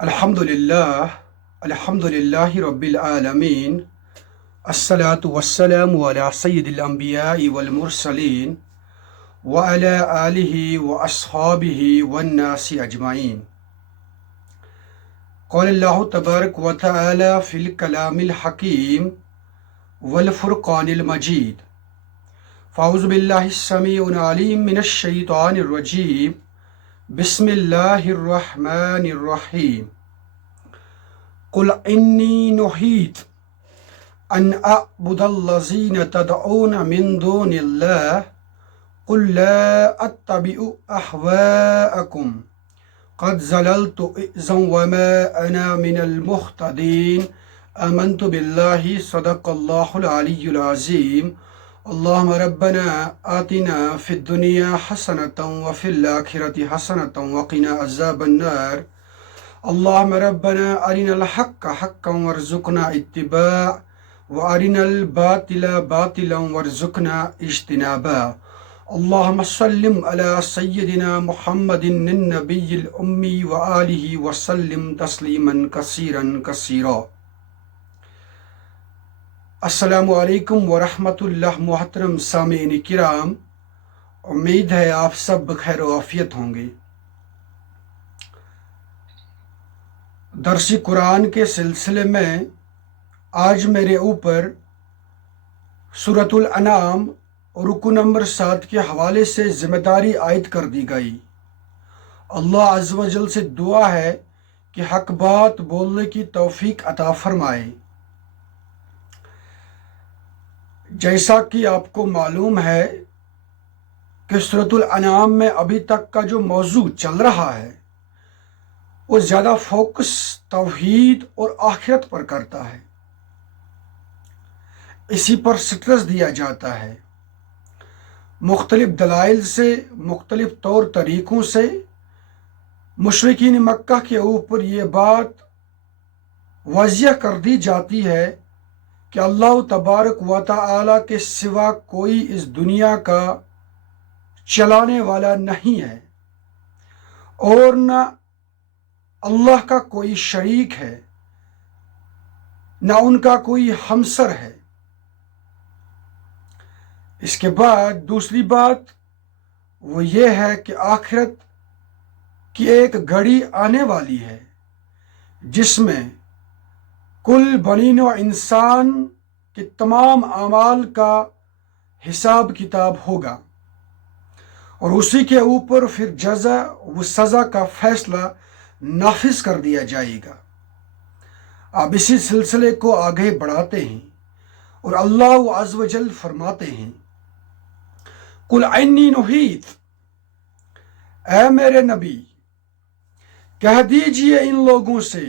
الحمد للہ رب العالمین الصلاة والسلام علی سید الانبیاء والمرسلین وعلی آلہ واصحابہ والناس اجمعین۔ قال اللہ تبارک و تعالی فی الکلام الحکیم والفرقان المجید۔ فاعوذ باللہ السمیع العلیم من الشیطان الرجیم۔ بسم اللہ الرحمن الرحیم۔ قل انی نہیت ان اعبد الذین تدعون من دون اللہ قل لا اتبع اہواءکم قد ضللت اذا وما انا من المہتدین۔ آمنت باللہ صدق اللہ العلی العظیم۔ اللہم ربنا آتنا فی الدنیا حسنة وفی الآخرة حسنة وقنا عذاب النار۔ اللہم ربنا ارنا الحق حقا وارزقنا اتباع وارنا الباطل باطلا وارزقنا اجتنابا۔ اللہم سلم علی سیدنا محمد النبی الامی وآلہ وسلم تسلیما کثیرا کثیرا۔ السلام علیکم ورحمۃ اللہ۔ محترم سامعین کرام، امید ہے آپ سب بخیر و عافیت ہوں گے۔ درس قرآن کے سلسلے میں آج میرے اوپر سورۃ الانعام رکو نمبر 7 کے حوالے سے ذمہ داری عائد کر دی گئی۔ اللہ عز و جل سے دعا ہے کہ حق بات بولنے کی توفیق عطا فرمائے۔ جیسا کہ آپ کو معلوم ہے کہ سورۃ الانعام میں ابھی تک کا جو موضوع چل رہا ہے وہ زیادہ فوکس توحید اور آخرت پر کرتا ہے، اسی پر سٹرس دیا جاتا ہے۔ مختلف دلائل سے، مختلف طور طریقوں سے مشرکین مکہ کے اوپر یہ بات واضح کر دی جاتی ہے کہ اللہ تبارک و تعالی کے سوا کوئی اس دنیا کا چلانے والا نہیں ہے، اور نہ اللہ کا کوئی شریک ہے، نہ ان کا کوئی ہمسر ہے۔ اس کے بعد دوسری بات وہ یہ ہے کہ آخرت کی ایک گھڑی آنے والی ہے جس میں کل بنی نوع انسان کے تمام اعمال کا حساب کتاب ہوگا، اور اسی کے اوپر پھر جزا و سزا کا فیصلہ نافذ کر دیا جائے گا۔ اب اسی سلسلے کو آگے بڑھاتے ہیں اور اللہ عز و جل فرماتے ہیں، قل انی نہیت، اے میرے نبی کہہ دیجئے ان لوگوں سے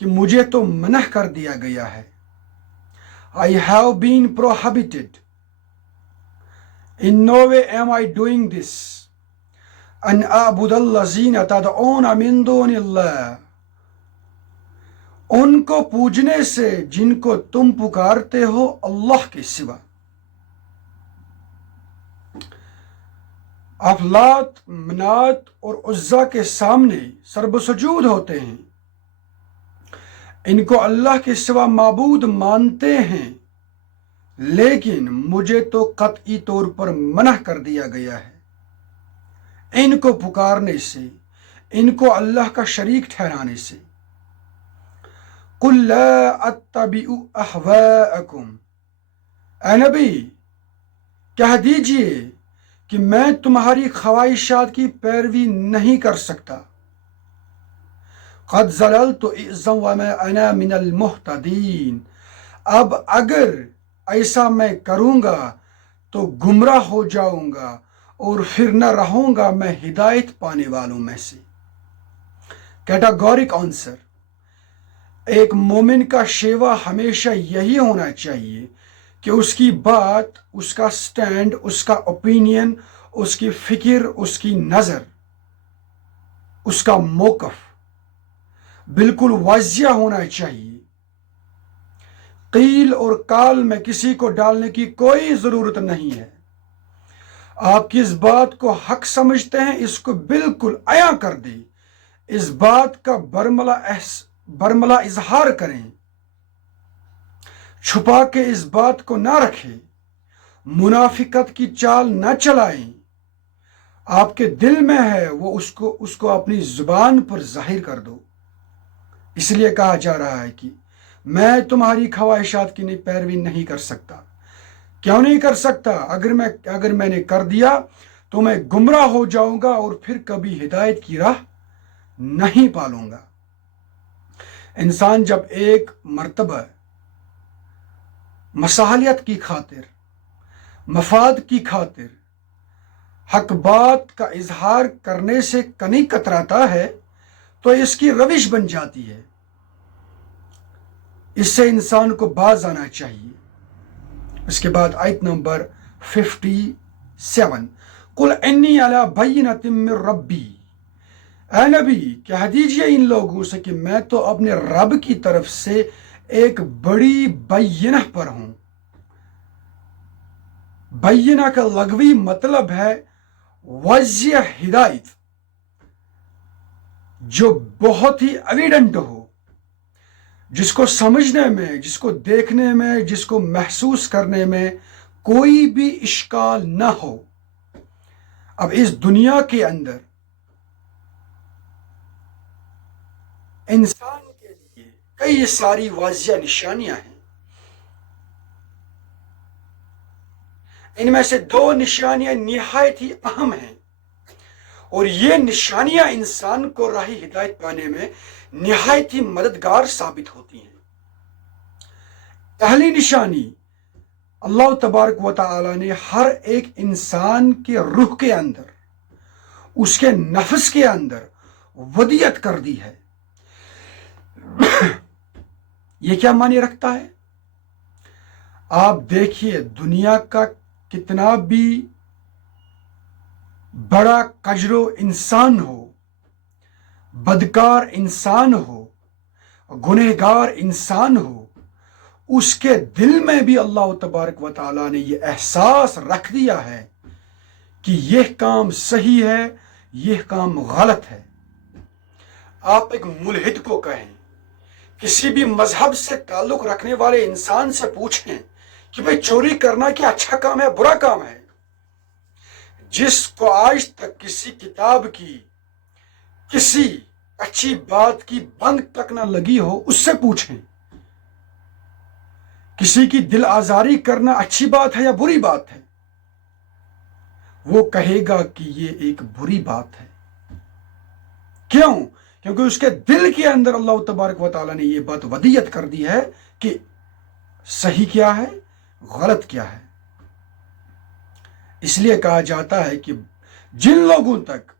کہ مجھے تو منع کر دیا گیا ہے۔ I have been prohibited. In no way am I doing this. أن أعبد الذين تدعون من دون اللہ، ان کو پوجنے سے جن کو تم پکارتے ہو اللہ کے سوا۔ آپ لات، منات اور عزا کے سامنے سرب سجود ہوتے ہیں، ان کو اللہ کے سوا معبود مانتے ہیں، لیکن مجھے تو قطعی طور پر منع کر دیا گیا ہے ان کو پکارنے سے، ان کو اللہ کا شریک ٹھہرانے سے۔ قل لا اتبع اہواءکم، اے نبی کہہ دیجئے کہ میں تمہاری خواہشات کی پیروی نہیں کر سکتا۔ قد ضللت اذا وما انا من المہتدین، اب اگر ایسا میں کروں گا تو گمراہ ہو جاؤں گا اور پھر نہ رہوں گا میں ہدایت پانے والوں میں سے۔ کیٹاگورک آنسر، ایک مومن کا شیوا ہمیشہ یہی ہونا چاہیے کہ اس کی بات، اس کا سٹینڈ، اس کا اوپینین، اس کی فکر، اس کی نظر، اس کا موقف بالکل واضح ہونا چاہیے۔ قیل اور قال میں کسی کو ڈالنے کی کوئی ضرورت نہیں ہے۔ آپ کس بات کو حق سمجھتے ہیں اس کو بالکل عیاں کر دیں، اس بات کا برملا اظہار کریں، چھپا کے اس بات کو نہ رکھیں، منافقت کی چال نہ چلائیں، آپ کے دل میں ہے وہ اس کو اپنی زبان پر ظاہر کر دو۔ اس لیے کہا جا رہا ہے کہ میں تمہاری خواہشات کی پیروی نہیں کر سکتا۔ کیوں نہیں کر سکتا؟ اگر میں نے کر دیا تو میں گمراہ ہو جاؤں گا اور پھر کبھی ہدایت کی راہ نہیں پالوں گا۔ انسان جب ایک مرتبہ مصالحت کی خاطر، مفاد کی خاطر حق بات کا اظہار کرنے سے کنی کتراتا ہے تو اس کی روش بن جاتی ہے۔ اس سے انسان کو باز آنا چاہیے۔ اس کے بعد آیت نمبر 57، قل انی علی بینۃ من ربی، اے نبی کہہ دیجئے ان لوگوں سے کہ میں تو اپنے رب کی طرف سے ایک بڑی بینہ پر ہوں۔ بینہ کا لغوی مطلب ہے واضح ہدایت، جو بہت ہی ایویڈنٹ ہو، جس کو سمجھنے میں، جس کو دیکھنے میں، جس کو محسوس کرنے میں کوئی بھی اشکال نہ ہو۔ اب اس دنیا کے اندر انسان کے لیے کئی ساری واضح نشانیاں ہیں۔ ان میں سے دو نشانیاں نہایت ہی اہم ہیں، اور یہ نشانیاں انسان کو راہ ہدایت پانے میں نہایت ہی مددگار ثابت ہوتی ہیں۔ پہلی نشانی، اللہ تبارک و تعالی نے ہر ایک انسان کے روح کے اندر، اس کے نفس کے اندر ودیت کر دی ہے۔ یہ کیا معنی رکھتا ہے؟ آپ دیکھیے، دنیا کا کتنا بھی بڑا کجرو انسان ہو، بدکار انسان ہو، گنہگار انسان ہو، اس کے دل میں بھی اللہ تبارک و تعالیٰ نے یہ احساس رکھ دیا ہے کہ یہ کام صحیح ہے، یہ کام غلط ہے۔ آپ ایک ملحد کو کہیں، کسی بھی مذہب سے تعلق رکھنے والے انسان سے پوچھیں کہ بھئی چوری کرنا کیا اچھا کام ہے، برا کام ہے؟ جس کو آج تک کسی کتاب کی، کسی اچھی بات کی بند تک نہ لگی ہو، اس سے پوچھیں کسی کی دل آزاری کرنا اچھی بات ہے یا بری بات ہے، وہ کہے گا کہ یہ ایک بری بات ہے۔ کیوں؟ کیونکہ اس کے دل کے اندر اللہ تبارک و تعالیٰ نے یہ بات ودیت کر دی ہے کہ صحیح کیا ہے، غلط کیا ہے۔ اس لیے کہا جاتا ہے کہ جن لوگوں تک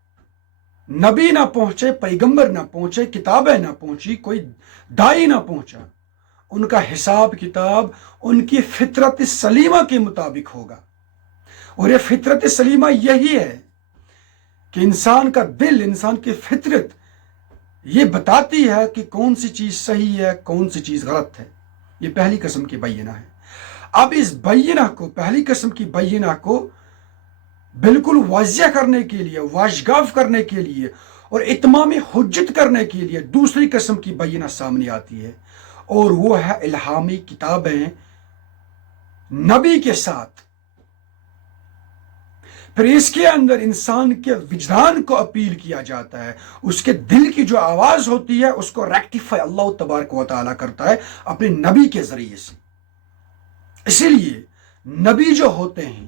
نبی نہ پہنچے، پیغمبر نہ پہنچے، کتابیں نہ پہنچی، کوئی دائی نہ پہنچا، ان کا حساب کتاب ان کی فطرت سلیمہ کے مطابق ہوگا۔ اور یہ فطرت سلیمہ یہی ہے کہ انسان کا دل، انسان کی فطرت یہ بتاتی ہے کہ کون سی چیز صحیح ہے، کون سی چیز غلط ہے۔ یہ پہلی قسم کی بینہ ہے۔ اب اس بینہ کو، پہلی قسم کی بینہ کو بالکل واضح کرنے کے لیے، واشگاف کرنے کے لیے اور اتمام حجت کرنے کے لیے دوسری قسم کی بینہ سامنے آتی ہے، اور وہ ہے الہامی کتابیں نبی کے ساتھ۔ پھر اس کے اندر انسان کے وجدان کو اپیل کیا جاتا ہے، اس کے دل کی جو آواز ہوتی ہے اس کو ریکٹیفائی اللہ تبارک و تعالیٰ کرتا ہے اپنے نبی کے ذریعے سے۔ اسی لیے نبی جو ہوتے ہیں،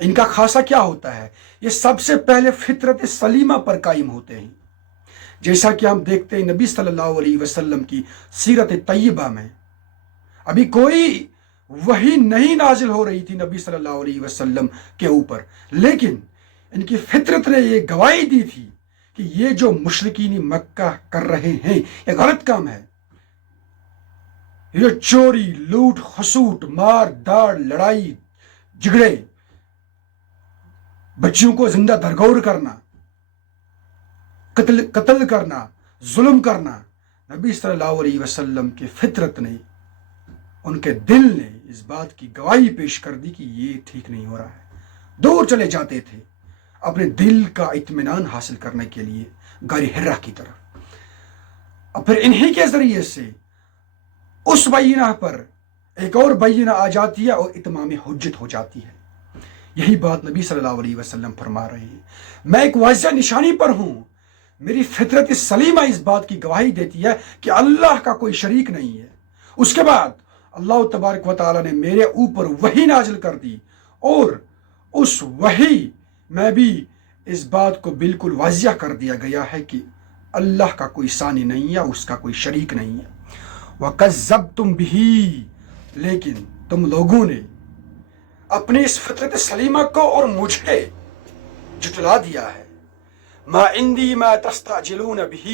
ان کا خاصہ کیا ہوتا ہے؟ یہ سب سے پہلے فطرت سلیمہ پر قائم ہوتے ہیں۔ جیسا کہ ہم دیکھتے ہیں نبی صلی اللہ علیہ وسلم کی سیرت طیبہ میں، ابھی کوئی وحی نہیں نازل ہو رہی تھی نبی صلی اللہ علیہ وسلم کے اوپر، لیکن ان کی فطرت نے یہ گواہی دی تھی کہ یہ جو مشرکین مکہ کر رہے ہیں یہ غلط کام ہے۔ یہ چوری، لوٹ خسوٹ، مار داڑ، لڑائی جھگڑے، بچیوں کو زندہ درگور کرنا، قتل کرنا، ظلم کرنا، نبی صلی اللہ علیہ وسلم کی فطرت نے، ان کے دل نے اس بات کی گواہی پیش کر دی کہ یہ ٹھیک نہیں ہو رہا ہے۔ دور چلے جاتے تھے اپنے دل کا اطمینان حاصل کرنے کے لیے، غار حرا کی طرف. اب پھر انہی کے ذریعے سے اس بینہ پر ایک اور بینہ آ جاتی ہے اور اتمام حجت ہو جاتی ہے. یہی بات نبی صلی اللہ علیہ وسلم فرما رہے ہیں. میں ایک واضح نشانی پر ہوں. میری فطرت سلیمہ اس بات کی گواہی دیتی ہے کہ اللہ کا کوئی شریک نہیں ہے. اس کے بعد اللہ تبارک و تعالی نے میرے اوپر وحی نازل کر دی اور اس وحی میں بھی اس بات کو بالکل واضح کر دیا گیا ہے کہ اللہ کا کوئی ثانی نہیں ہے، اس کا کوئی شریک نہیں ہے. وَكَذَّبْتُمْ بِهِ، لیکن تم لوگوں نے اپنی اس فطرت سلیمہ کو اور مجھے جھٹلا دیا ہے. مَا عِنْدِي مَا تَسْتَعْجِلُونَ بِهِ،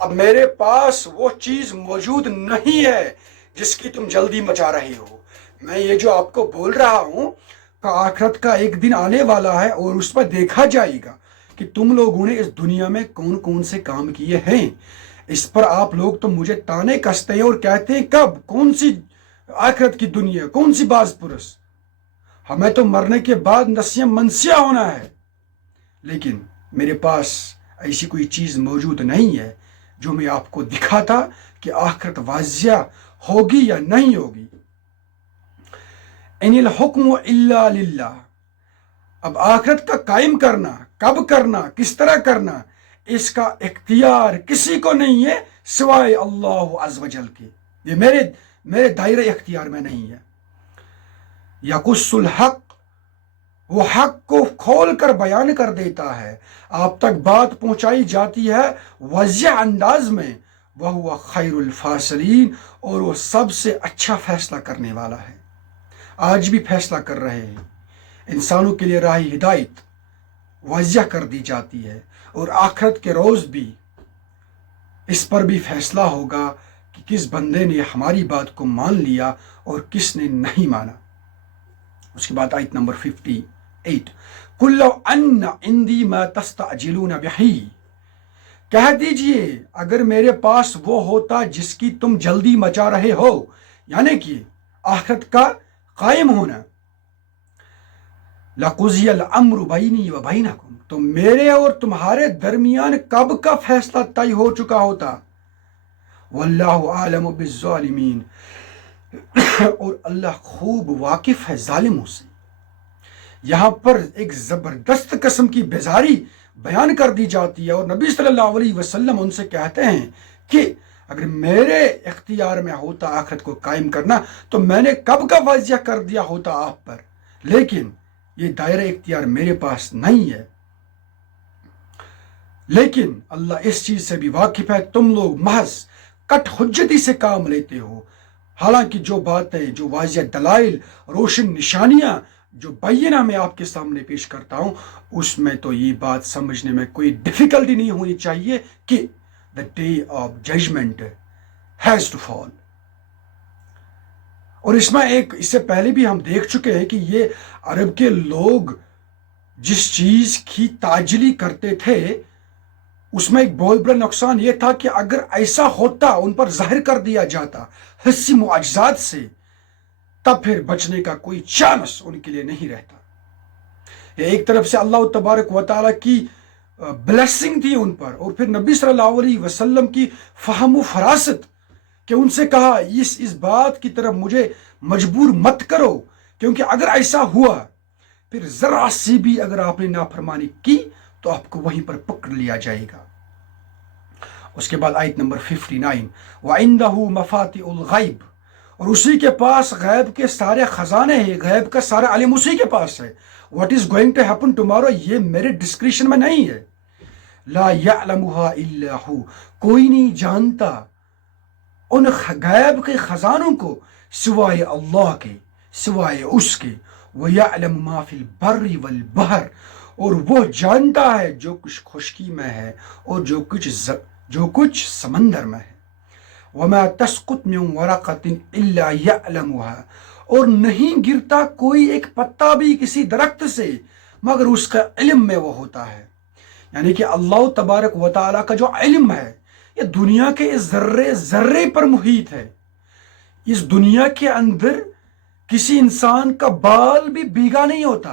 اب میرے پاس وہ چیز موجود نہیں ہے جس کی تم جلدی مچا رہے ہو. میں یہ جو آپ کو بول رہا ہوں کہ آخرت کا ایک دن آنے والا ہے اور اس پر دیکھا جائے گا کہ تم لوگوں نے اس دنیا میں کون کون سے کام کیے ہیں. اس پر آپ لوگ تو مجھے تانے کستے ہیں اور کہتے ہیں کب، کون سی آخرت کی دنیا، کون سی باز پرس، ہمیں تو مرنے کے بعد نسیہ منسیہ ہونا ہے. لیکن میرے پاس ایسی کوئی چیز موجود نہیں ہے جو میں آپ کو دکھاتا کہ آخرت واضح ہوگی یا نہیں ہوگی. ان الحکم الا للہ، اب آخرت کا قائم کرنا، کب کرنا، کس طرح کرنا، اس کا اختیار کسی کو نہیں ہے سوائے اللہ عز و جل کے. یہ میرے دائرہ اختیار میں نہیں ہے. یقص الحق، وہ حق کو کھول کر بیان کر دیتا ہے، آپ تک بات پہنچائی جاتی ہے واضح انداز میں. وَهُوَ خَيْرُ الْفَاصِلِينَ، اور وہ سب سے اچھا فیصلہ کرنے والا ہے. آج بھی فیصلہ کر رہے ہیں. انسانوں کے لیے راہ ہدایت واضح کر دی جاتی ہے اور آخرت کے روز بھی اس پر بھی فیصلہ ہوگا کہ کس بندے نے ہماری بات کو مان لیا اور کس نے نہیں مانا. اس کے بعد آیت نمبر 58، قُلْ لَوْ أَنَّ عِنْدِي مَا تَسْتَعْجِلُونَ بِهِ، کہہ دیجئے اگر میرے پاس وہ ہوتا جس کی تم جلدی مچا رہے ہو، یعنی کہ آخرت کا قائم ہونا. لَقُضِيَ الْأَمْرُ بَيْنِي وَبَيْنَكُمْ، تو میرے اور تمہارے درمیان کب کا فیصلہ طے ہو چکا ہوتا. وَاللَّهُ أَعْلَمُ بِالظَّالِمِينَ، اور اللہ خوب واقف ہے ظالموں سے. یہاں پر ایک زبردست قسم کی بیزاری بیان کر دی جاتی ہے اور نبی صلی اللہ علیہ وسلم ان سے کہتے ہیں کہ اگر میرے اختیار میں ہوتا آخرت کو قائم کرنا تو میں نے کب کا واضح کر دیا ہوتا آپ پر، لیکن یہ دائرہ اختیار میرے پاس نہیں ہے. لیکن اللہ اس چیز سے بھی واقف ہے، تم لوگ محض کٹ حجتی سے کام لیتے ہو. حالانکہ جو باتیں، جو واضح دلائل، روشن نشانیاں جو بینہ میں آپ کے سامنے پیش کرتا ہوں، اس میں تو یہ بات سمجھنے میں کوئی ڈیفیکلٹی نہیں ہونی چاہیے کہ the day of judgment has to fall. اور اس میں اس سے پہلے بھی ہم دیکھ چکے ہیں کہ یہ عرب کے لوگ جس چیز کی تعجلی کرتے تھے اس میں ایک بہت بڑا نقصان یہ تھا کہ اگر ایسا ہوتا، ان پر ظاہر کر دیا جاتا حسی معجزات سے، تب پھر بچنے کا کوئی چانس ان کے لیے نہیں رہتا. یہ ایک طرف سے اللہ تبارک و تعالیٰ کی بلیسنگ تھی ان پر، اور پھر نبی صلی اللہ علیہ وسلم کی فہم و فراست کہ ان سے کہا اس بات کی طرف مجھے مجبور مت کرو، کیونکہ اگر ایسا ہوا پھر ذرا سی بھی اگر آپ نے نافرمانی کی تو آپ کو وہیں پر پکڑ لیا جائے گا. اس کے بعد آیت نمبر 59، وَعِنْدَهُ مَفَاتِحُ الْغَيْبِ، اور اسی کے پاس غیب کے سارے خزانے ہیں، غیب کا سارا علم اسی کے پاس ہے. What is going to happen tomorrow یہ میرے ڈسکریشن میں نہیں ہے. لا یعلمها الا ہو، کوئی نہیں جانتا ان غیب کے خزانوں کو سوائے اللہ کے، سوائے اس کے. وَيَعْلَمُ مَا فِي الْبَرِّ وَالْبَحْرِ، اور وہ جانتا ہے جو کچھ خشکی میں ہے اور جو کچھ سمندر میں ہے. وَمَا تَسْقُطْ مِنْ وَرَقَةٍ إِلَّا يَعْلَمُهَا، اور نہیں گرتا کوئی ایک پتا بھی کسی درخت سے مگر اس کا علم میں وہ ہوتا ہے. یعنی کہ اللہ تبارک و تعالیٰ کا جو علم ہے یہ دنیا کے اس ذرے ذرے پر محیط ہے. اس دنیا کے اندر کسی انسان کا بال بھی بھیگا نہیں ہوتا.